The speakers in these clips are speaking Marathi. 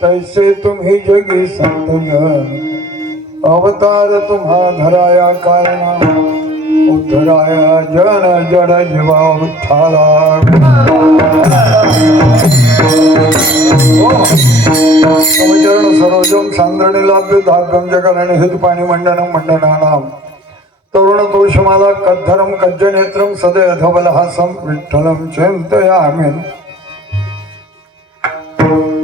तैसे तुम्ही जगी संतजन अवतार तुम्हा धराया कारण उद्धराया जन जड जीवा विठ्ठला समचरण सरोजम सांद्रणी लाभ्य धागम जगरण हितपाणी मंडनम मंडनानाम तरुण दोषमाला कद्धरम कज्जनेत्रम सदय धवलहासम विठ्ठलम चिंतयामि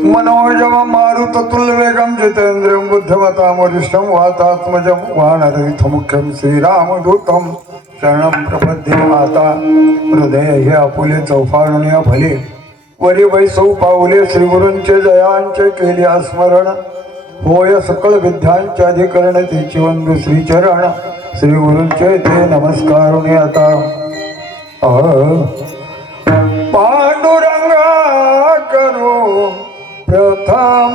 मनोजम मारुत तुल्यवेगम जितेन्द्रियं बुद्धिमतां वरिष्ठं वातात्मजं वानरयुथमुख्यं श्रीरामदूतं शरणं प्रपद्ये माता हृदय हे आपुले चौफाळुनिया भले वरी वैसौ पाऊले श्रीगुरूंचे जयांचे केले स्मरण होय सकळ विद्यांचे अधिकरण तेची वंदू श्रीचरण श्रीगुरूंचे ते नमस्कारुने आता पांडुरंगा करो प्रथम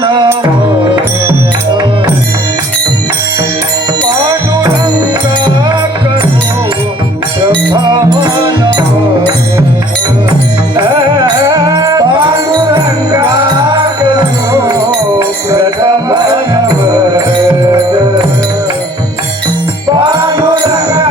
नमः पांडुरंगा करो प्रथम नमः पांडुरंगा करो प्रथम नमः पांडुरंगा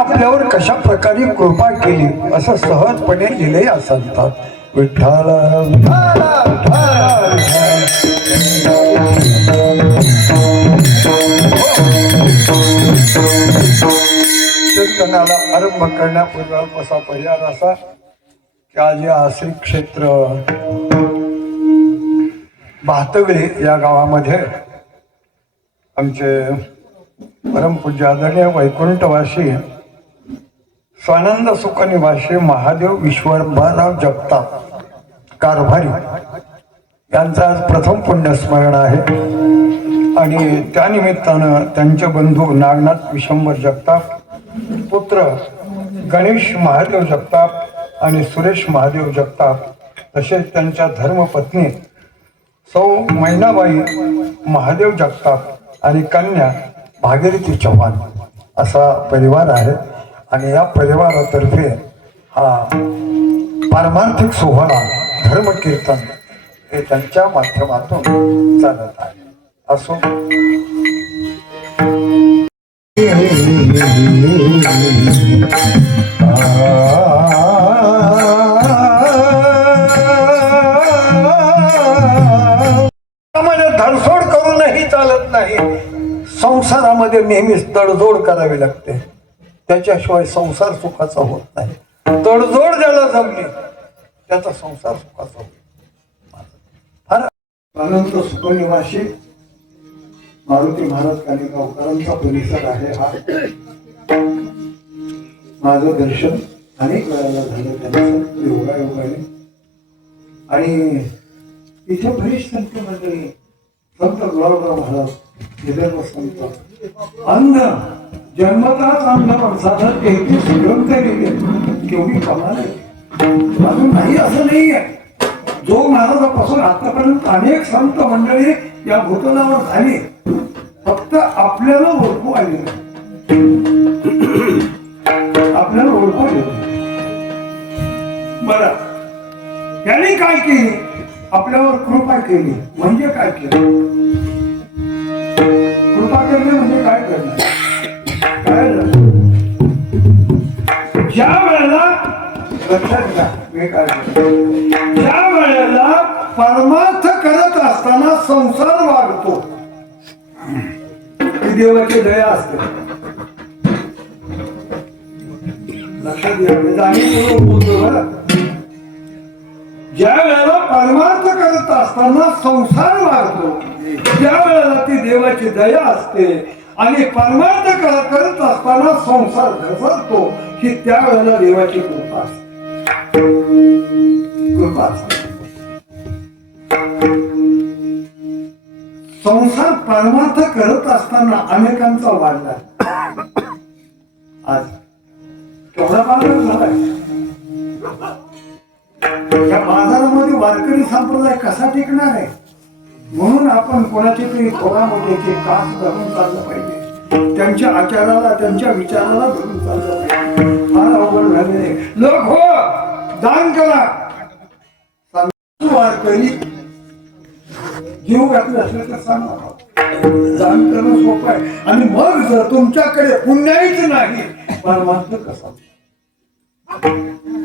आपल्यावर कशा प्रकारे कृपा केली असं सहजपणे लिहिले असतात विठ्ठल कीर्तनाला आरंभ करण्यापूर्वी असा पर्याय असा की आज या श्री क्षेत्र भातगळे या गावामध्ये आमचे परमपूज्य आदरणीय वैकुंठवासी स्वानंद सुखनिवासी महादेव विश्वंभरराव जगताप कारभारी यांचा आज प्रथम पुण्यस्मरण आहे. आणि त्यानिमित्तानं त्यांचे बंधू नागनाथ विशंबर जगताप, पुत्र गणेश महादेव जगताप आणि सुरेश महादेव जगताप, तसेच त्यांच्या धर्मपत्नी सौ मैनाबाई महादेव जगताप आणि कन्या भागीरथी चव्हाण असा परिवार आहे. आणि या परिवारातर्फे हा पारमार्थिक सोहळा धर्मकीर्तन हे त्यांच्या माध्यमातून चालत आहे. असो धडसोड करूनही चालत नाही. संसारामध्ये नेहमीच तडजोड करावी लागते, त्याच्याशिवाय संसार सुखाचा होत नाही. तडजोड ज्याला जमली त्याचा संसार सुखाचा होतो. फार अनंत सुखनिवासी मारुती महाराज कानेगावकरांचा परिसर आहे हा. माझं दर्शन अनेक वेळाला झालं त्यांचं योगायोगाने. आणि इथे बरीच संत मंडळी, संत गुलाबराव महाराज, विदर्भ संत, अन्न जन्मताच अन्न साधारण 33 ग्रंथ गेले, केवढी कमाल आहे. अजून नाही असं नाही आहे. जो महाराजापासून आतापर्यंत अनेक संत मंडळी या भूतलावर झाली, फक्त आपल्याला ओळखू आली नाही. आपल्याला ओळखू आली बरं. यांनी काय केली? आपल्यावर कृपा केली. म्हणजे काय केलं? कृपा करणे म्हणजे काय करणं? काय ज्या वेळेला लक्षात घ्या, मी काय ज्या वेळेला परमार्थ करत असताना संसार वागतो, ही देवाची दया असते. लक्षात घ्या, जाणीवपूर्वक बोलतो बरं. ज्या वेळेला परमार्थ करत असताना संसार वागतो, त्या वेळेला ती देवाची दया असते. आणि परमार्थ करत असताना संसार घसरतो, ही त्या वेळेला देवाची कृपा असते. कृपा असते. संसार परमार्थ करत असताना अनेकांचा वाढला. आज केवढा बाजार झालाय. या बाजारामध्ये वारकरी संप्रदाय कसा टिकणार आहे? म्हणून आपण कोणाचे तरी थोडा मोठ्याचे कास धरून चाललं पाहिजे. त्यांच्या आचाराला, त्यांच्या विचाराला धरून चाललं पाहिजे. फार अवघड झालेले लोक. हो, दान करा. वारकरी जीव घातले असले तर सांगा, दान करणं सोपं आहे. आणि मग जर तुमच्याकडे पुण्याईच नाही, परमार्थ कसा?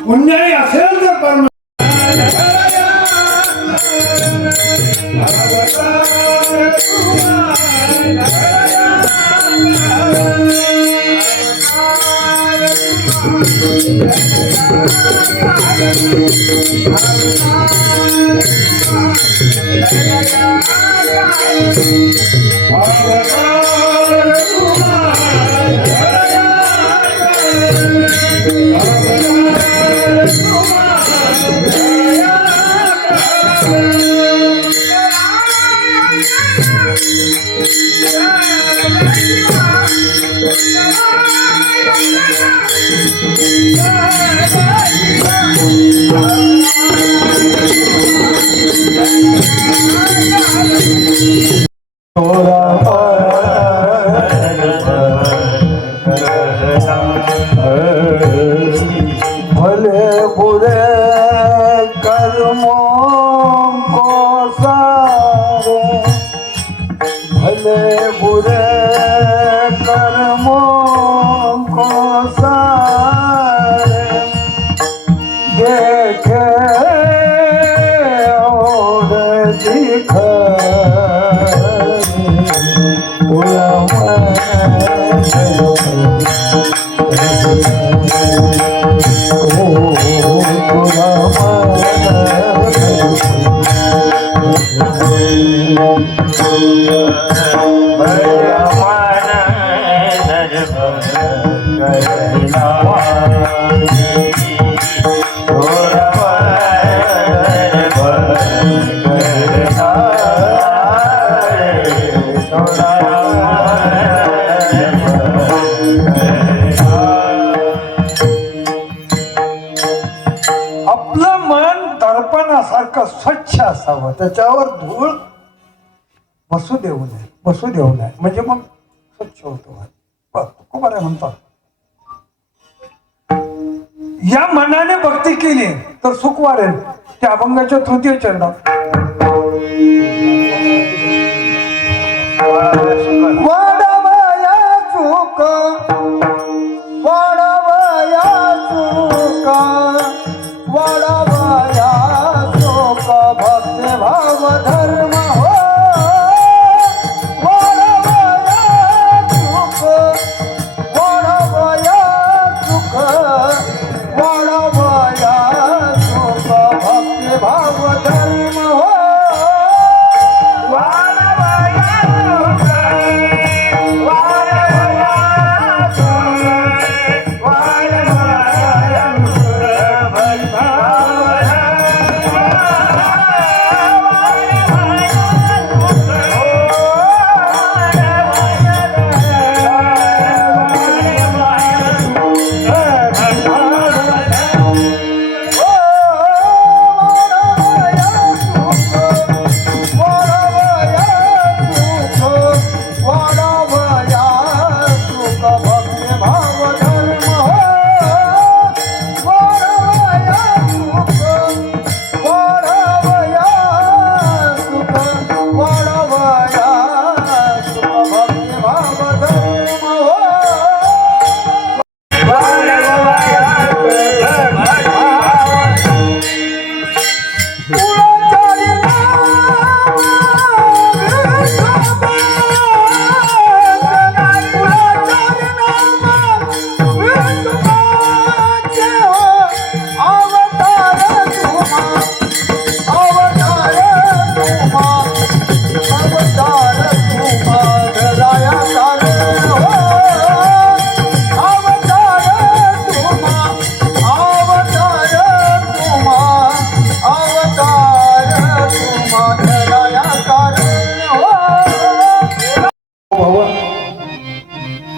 पुण्याई असेल तर परमार्थ भले बुरे कर्मों को सारे, भले बुरे कर्मों को सारे देखे और दिखाए। आपलं मन दर्पणासारखं स्वच्छ असावं, त्याच्यावर धूळ बसू देऊ नये म्हणजे मग स्वच्छ होतो. खूप बरं म्हणतात, या मनाने भक्ती केली तर सुख वाढेल. त्या अभंगाच्या तृतीय चरणात वाढवया सुख वाढवया सुख वाढवया सुख भक्ती भाव धर्म हो वाढवया सुख वाढवया सुख वाढवया सुख भक्ती भाव धर्म हो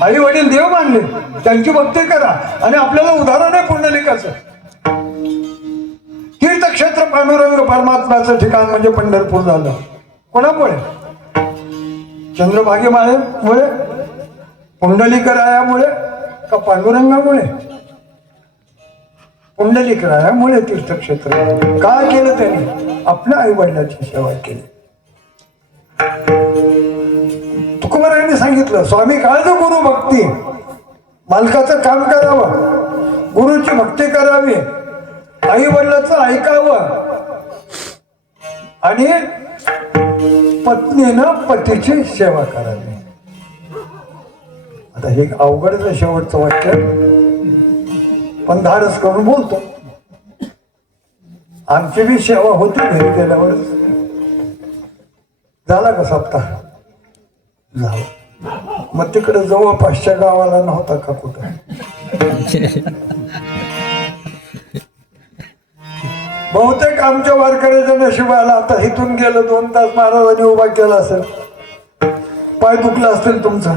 आई वडील देव मानले, त्यांची भक्ती करा. आणि आपल्याला उदाहरण आहे पुंडलिकाचं. तीर्थक्षेत्र पांडुरंग परमात्म्याचं ठिकाण म्हणजे पंढरपूर झालं. कोणामुळे? चंद्रभागी माळेमुळे, पुंडलिकरायामुळे का पांडुरंगामुळे? पुंडलिकरायामुळे तीर्थक्षेत्र. काय केलं त्यांनी? आपल्या आई वडिलांची सेवा केली. तुकोबारायांनी सांगितलं, स्वामी काळज गुरु भक्ती, मालकाचं काम करावं, गुरुची भक्ती करावी, आई वडिलाचं ऐकावं आणि पत्नीनं पतीची सेवा करावी. आता हे अवघडच शेवटचं वाक्य, पण धाडस करून बोलतो. आमची बी सेवा होती घरी गेल्यावर. झाला का सप्ताह? झाला. मग तिकडे जवळपासच्या गावाला नव्हता का कुठं? बहुतेक आमच्या वारकऱ्याच्या नशिबाला आता इथून गेलं 2 तास महाराजांनी उभा केला असेल, पाय दुखला असतील तुमचा,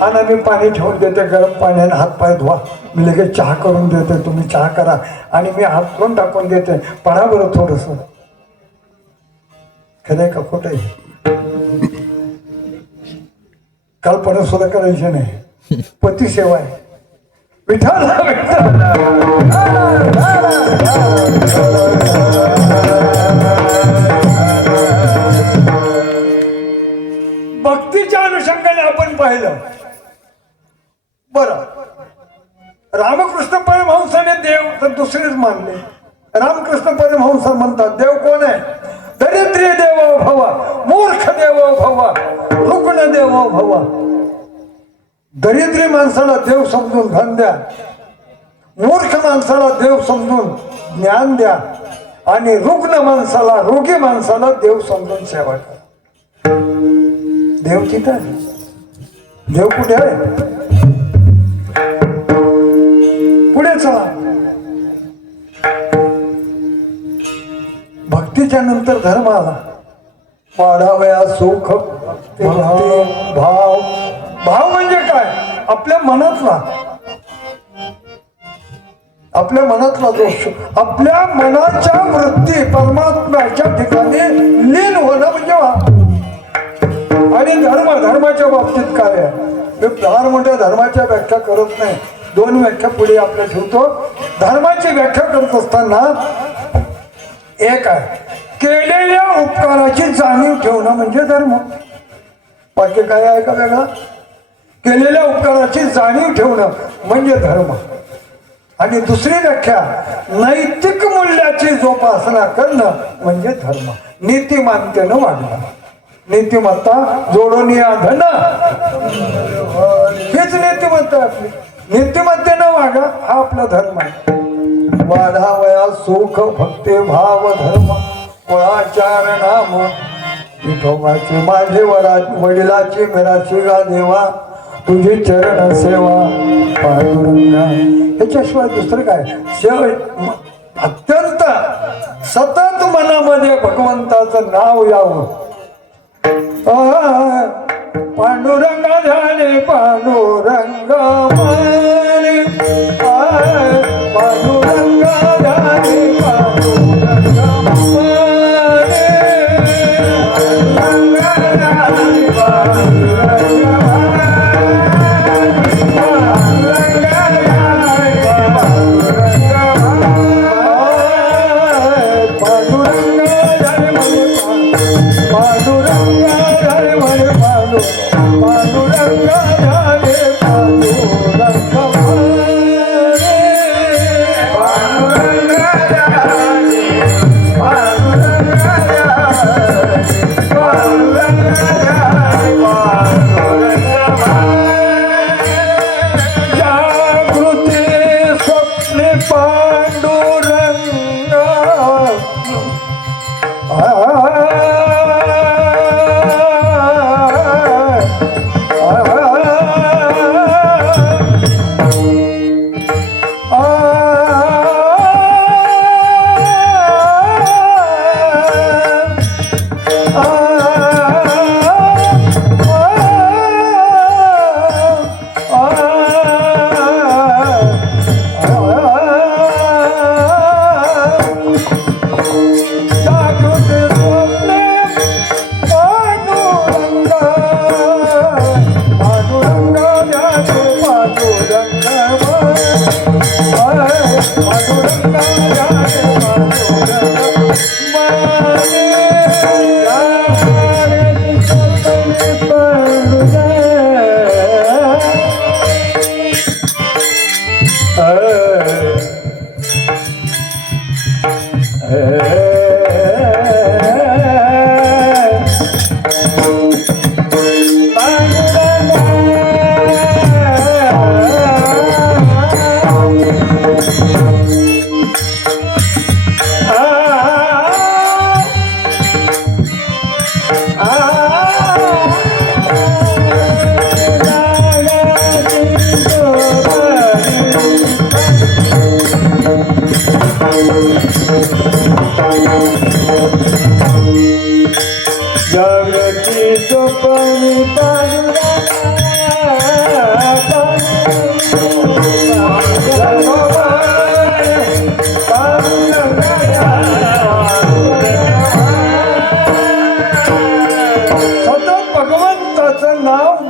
आणि मी पाणी ठेवून देते गरम पाण्याने, हात पाय धुवा, मी लगेच चहा करून देते, तुम्ही चहा करा, आणि मी हात धुवून टाकून देते, पडा बरं थोडस. खरंय का खोटं आहे? कल्पना सुद्धा करायची नाही. पती सेवा आहे. विठ्ठल भक्तीच्या अनुषंगाने आपण पाहिलं. बरं, रामकृष्ण परमहंसाने देव तर दुसरेच मानले. रामकृष्ण परमहंस म्हणतात देव कोण आहे? दरिद्री देवो भव, मूर्ख देवो भव, रुग्ण देवो भव. दरिद्री माणसाला देव समजून धन द्या, मूर्ख माणसाला देव समजून ज्ञान द्या, आणि रुग्ण माणसाला, रोगी माणसाला देव समजून सेवा करा. देव तिथं आहे. देव कुठे आहे? पुढे चला. भक्तीच्या नंतर धर्म आला. वाढावया सुख ते भक्ती भाव. भाव म्हणजे काय? आपल्या मनातला दोष, आपल्या मनाच्या वृत्ती परमात्म्याच्या ठिकाणी लीन होणं म्हणजे भाव. आणि धर्माच्या बाबतीत काय आहे? मी फार मोठ्या धर्माच्या व्याख्या करत नाही, दोन व्याख्या पुढे आपल्या ठेवतो. धर्माची व्याख्या करत असताना एक आहे, केलेल्या उपकाराची जाणीव ठेवणं म्हणजे धर्म. बाकी काय आहे का वेगळा? केलेल्या उपकाराची जाणीव ठेवणं म्हणजे धर्म. आणि दुसरी व्याख्या, नैतिक मूल्याची जोपासना करणं म्हणजे धर्म. नीतिमानतेनं वागणं, नीतिमत्ता जोडून या धन, हीच नीतिमत्ता आपली. नीतिमत्तेनं वागा हा आपला धर्म आहे. वाढावया सुख भक्ती भाव धर्म, कुळाचार नाम विठोबाची माझे वडिलाची मिराची गा देवा, तुझी चरण सेवा पांडुरंगा. ह्याच्याशिवाय दुसरं काय? अत्यंत सतत मनामध्ये भगवंताचं नाव यावं. पांडुरंगा झाले पांडुरंग माने, पांडुरंगा झाले पांडुरंग माने, पांडुरंगा झाले पांडुरंग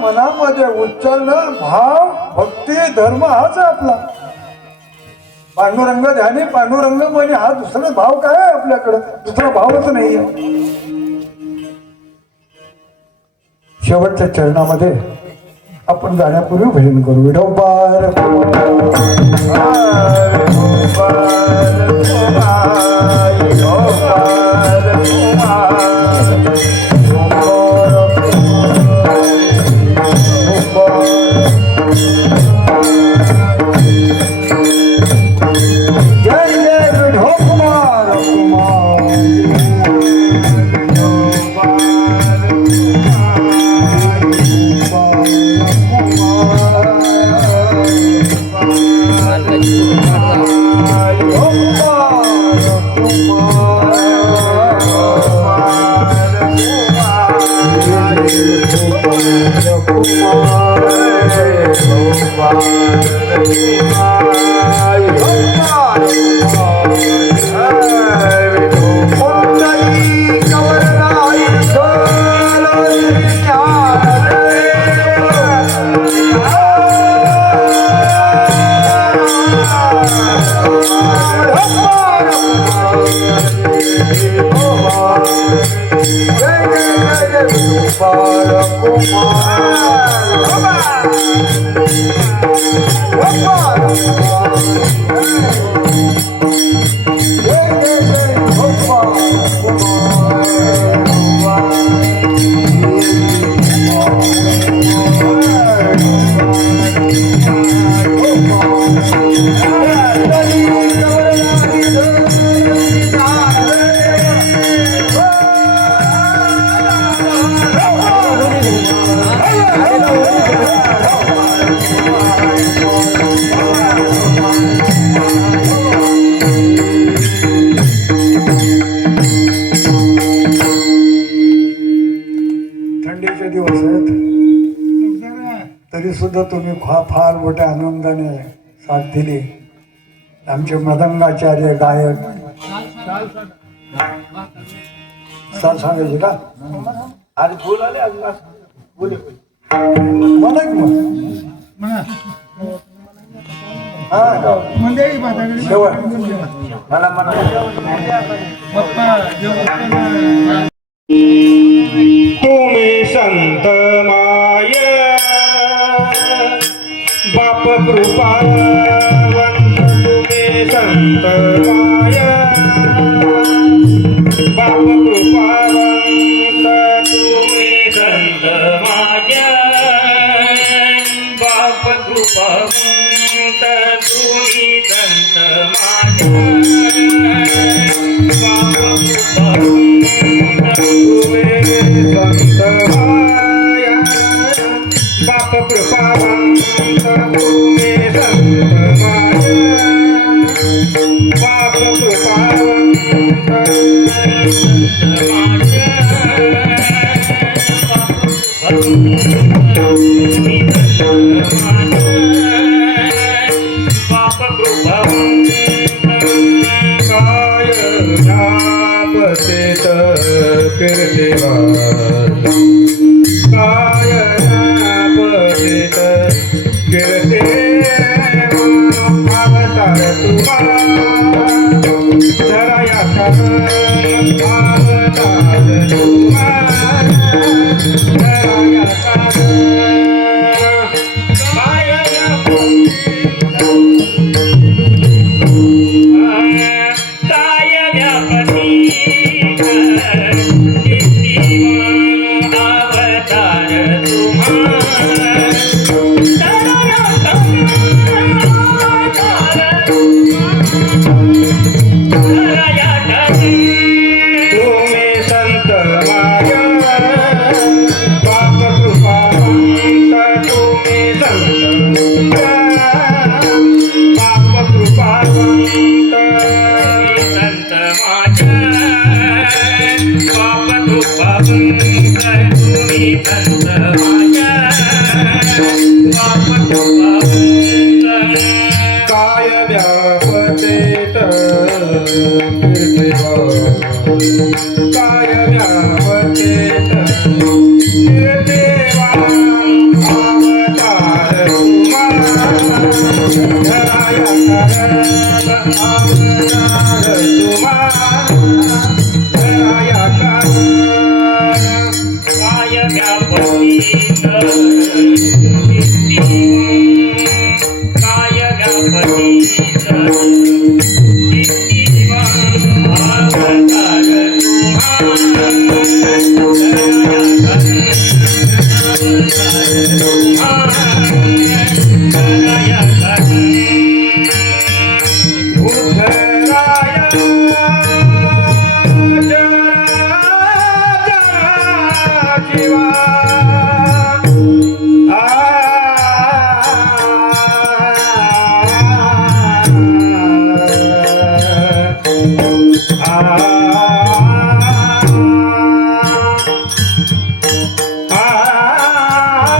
मनामध्ये उच्चारणं, भाव भक्ती धर्म हाच आहे आपला. पांडुरंग ध्यानी पांडुरंग म्हणजे हा दुसरा भाव काय आहे आपल्याकडं? दुसरा भावच नाहीये. शेवटच्या चरणामध्ये आपण जाण्यापूर्वी भजन करू. विठोबार थंडीचे दिवस आहेत तरी सुद्धा तुम्ही फार मोठ्या आनंदाने साथ दिली. आमचे मदंगाचार्य गायक साथ सांगायचे का आज बोल आले आज बोले म्हणा की मग हा शेवट मला म्हणा तुम्ही संत माय बाप कृपावंत तुम्ही संत माय बाप कृपावंत तुम्ही संत माय बाप कृपावंत तुम्ही संत माय बाप कृपावंत तुम्ही संत माय बाप कृपावंत बाप कृपावंत काय ज्ञापतेत कीर्तिवा काय ज्ञापतेत कीर्ते अवतार तुम्हा जराया अवतार तुम्हा जराया काय व्यापतेत काय व्यापतेत कीर्तिवान अवतार तुम्हा जराया अवतार तुम्हा जराया काय व्यापतेत काय व्यापतेत अवतार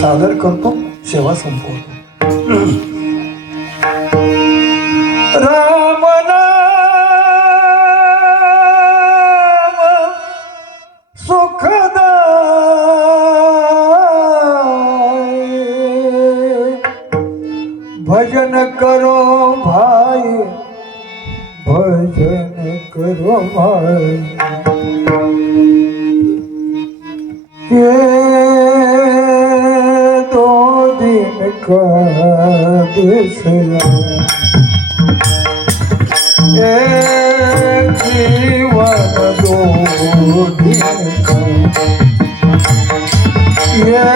सादर करतो, सेवा संपवतो. राम नाम सुखदाय, भजन करो भाई, भजन करो भाई. ये दो दिन का बिसरा, एक जीवन दो दिन का, ये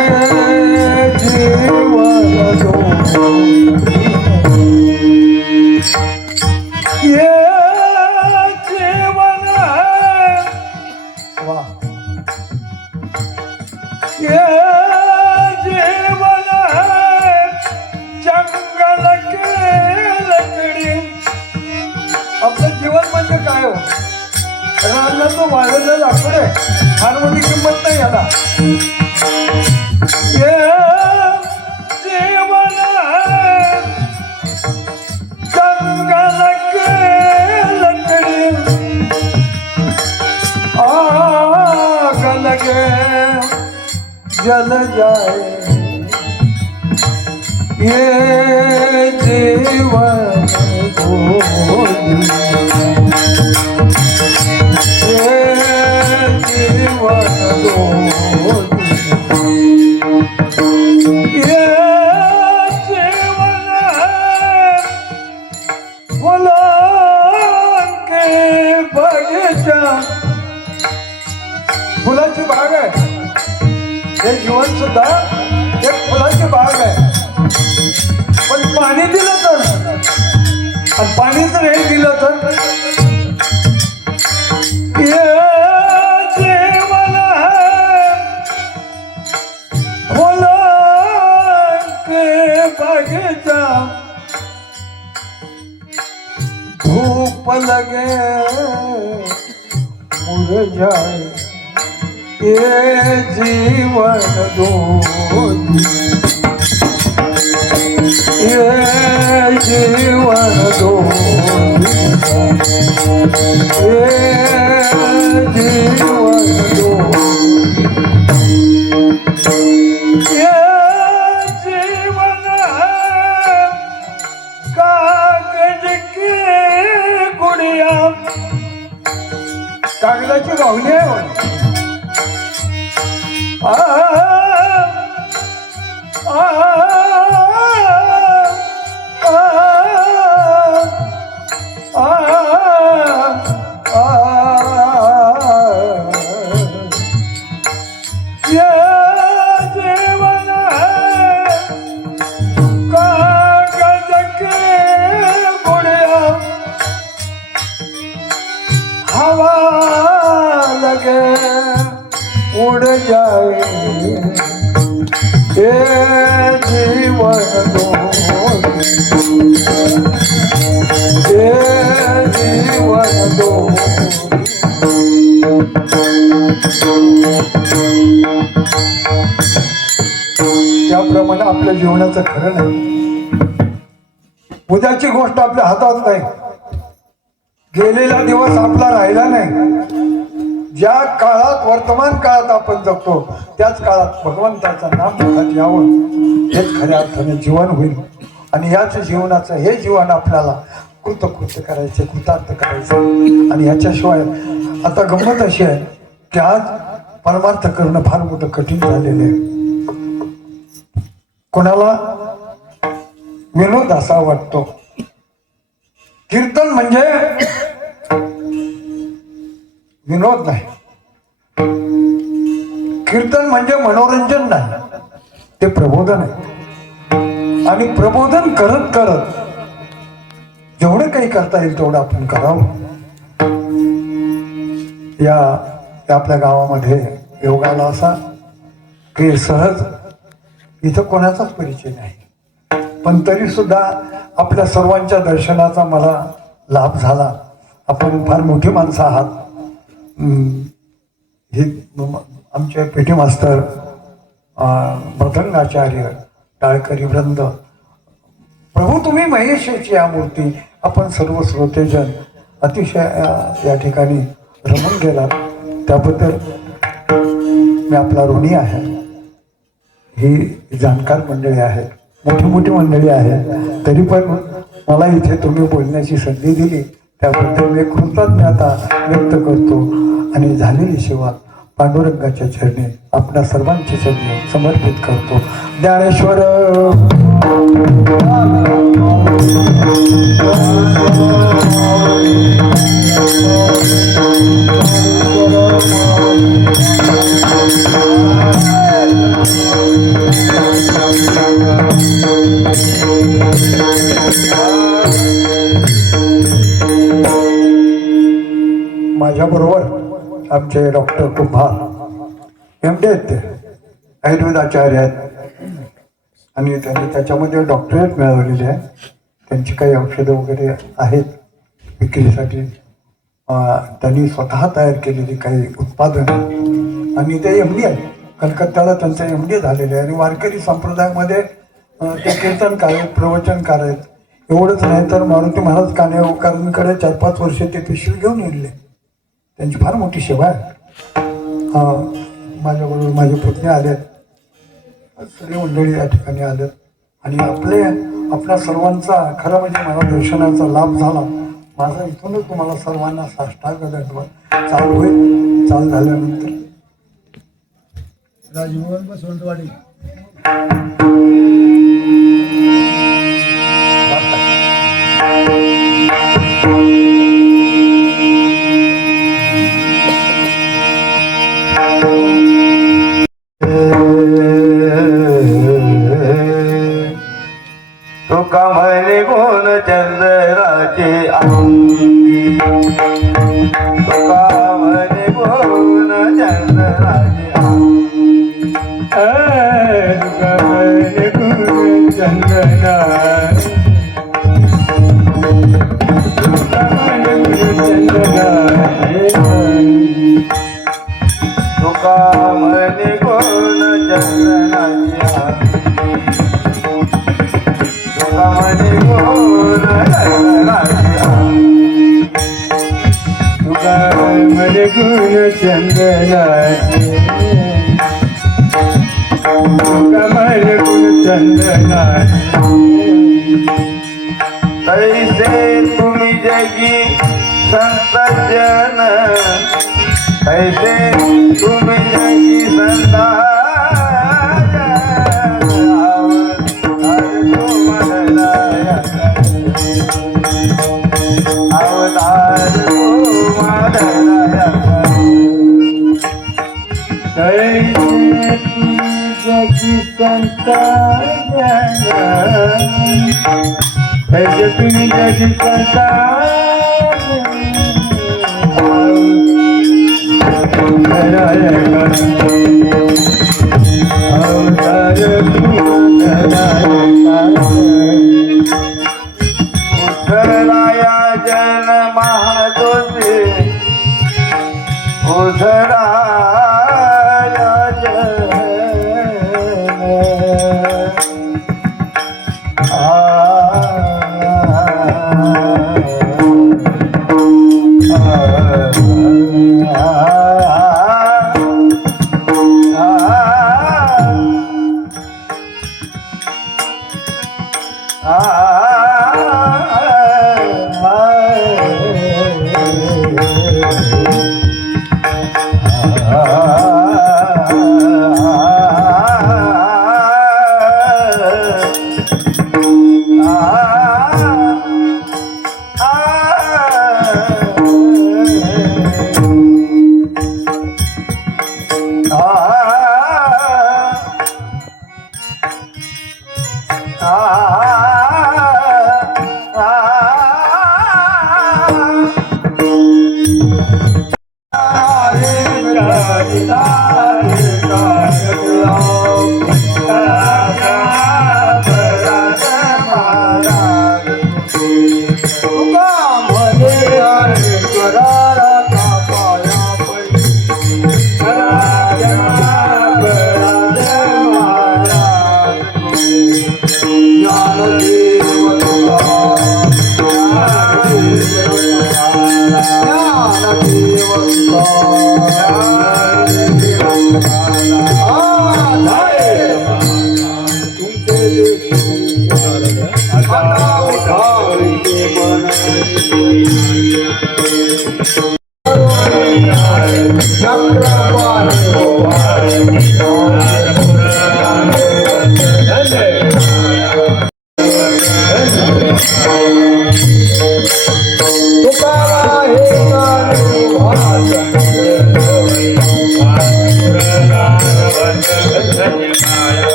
जीवन दो दिन का, ये जीवन है. वाह. ये जीवन है जंगल के लकड़ी. आपलं जीवन म्हणजे काय हो? रानला तो वाढलेला लाकूड आहे, फार मोठी किंमत नाही याला. ये जीवन है जंगल के लकड़ी, आग लगे जल जाए. ये जीवन दो दिन, ये जीवन दो दिन, ये जीवन है फुलां के बगीचा. फुलाची बाग आहे हे जीवन सुद्धा एक फुलाची बाग आहे. पण पाणी दिलं तर, आणि पाणी जर हे दिलं तर, ये जीवन है फुलां के बगीचा. धूप लगे मुरझाए, ये जीवन दो दिन, ये जीवन दो दिन, ये जीवन दो दिन, ये जीवन है कागज की गुड़िया. कागदाची गावली आहे. आ आ आ आ ये जीवन है कागज के गुड़िया. हवा लगे उड़ जाए ये जीवन दो ये जीवन दो त्याप्रमाणे आपल्या जीवनाचं खरं नाही. उद्याची गोष्ट आपल्या हातात नाही. गेलेला दिवस आपला राहिला नाही. ज्या काळात वर्तमान काळात आपण जगतो त्याच काळात भगवंताचं नाम मुखात यावं हेच खऱ्या अर्थाने जीवन होईल. आणि याच जीवनाचं हे जीवन आपल्याला कृतकृत्य करायचे, कृतार्थ करायचे. आणि ह्याच्याशिवाय आता गंमत अशी आहे की आज परमार्थ करणं फार मोठं कठीण झालेलं आहे. कोणाला विनोद असा वाटतो. कीर्तन म्हणजे विनोद नाही. कीर्तन म्हणजे मनोरंजन नाही, ते प्रबोधन आहे. आणि प्रबोधन करत करत जेवढं काही करता येईल तेवढं आपण करावं. या आपल्या गावामध्ये योगाला असा की सहज इथं कोणाचाच परिचय नाही, पण तरी सुद्धा आपल्या सर्वांच्या दर्शनाचा मला लाभ झाला. आपण फार मोठी माणसं आहात. हे आमचे पेटी मास्तर, मृदंगाचार्य, टाळकरी वृंद, प्रभू तुम्ही महेशाची या मूर्ती, आपण सर्व श्रोतेजन अतिशय या ठिकाणी रमून गेलात. त्याबद्दल मी आपला ऋणी आहे. ही जाणकार मंडळी आहेत, मोठी मोठी मंडळी आहे, तरी पण मला इथे तुम्ही बोलण्याची संधी दिली त्याबद्दल मी कृतज्ञता व्यक्त करतो. आणि झालेली सेवा पांडुरंगाच्या चरणी आपल्या सर्वांच्या चरणी समर्पित करतो. ज्ञानेश्वर माझ्याबरोबर आमचे डॉक्टर कुंभार MD आहेत, ते आयुर्वेदाचार्य आहेत आणि त्यांनी त्याच्यामध्ये डॉक्टरेट मिळवलेली आहे. त्यांची काही औषधं वगैरे आहेत विक्रीसाठी. त्यांनी स्वतः तयार केलेली काही उत्पादनं आणि ते MD आहेत. कलकत्त्याला त्यांचं MD झालेले आहे आणि वारकरी संप्रदायामध्ये ते कीर्तनकार आहेत, प्रवचनकार आहेत. एवढंच नाही तर मारुती महाराज कानेवकरांकडे 4-5 वर्षे ते पिशवी घेऊन येले. त्यांची फार मोठी सेवा आहे. माझ्याबरोबर माझे पुतणे आले, सगळी मंडळी या ठिकाणी आले आणि आपल्या सर्वांचा खरं म्हणजे मला दर्शनाचा लाभ झाला. माझा इथूनच तुम्हाला सर्वांना साष्टांग दंडवत. चालू होईल, चालू झाल्यानंतर राजभवन बसवंतवाडी तुका म्हणे गुण चंद्राचे अंगी, तुका म्हणे गुण चंद्राचे अंगी, तुका म्हणे गुण चंद्राचे, तुका म्हणे गुण चंद्राचे अंगी, तुका म्हणे गुण चंद्राचे अंगी, तुका म्हणे गुण चंदनाचे, तुका म्हणे गुण चंदनाचे. कैसे तुम्ही जगी संत जन, कैसे तुम्ही जगी संता जगी संता कैसे तुम्ही जगी संता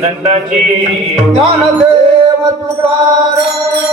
संतांची ज्ञानदेव तुकाराम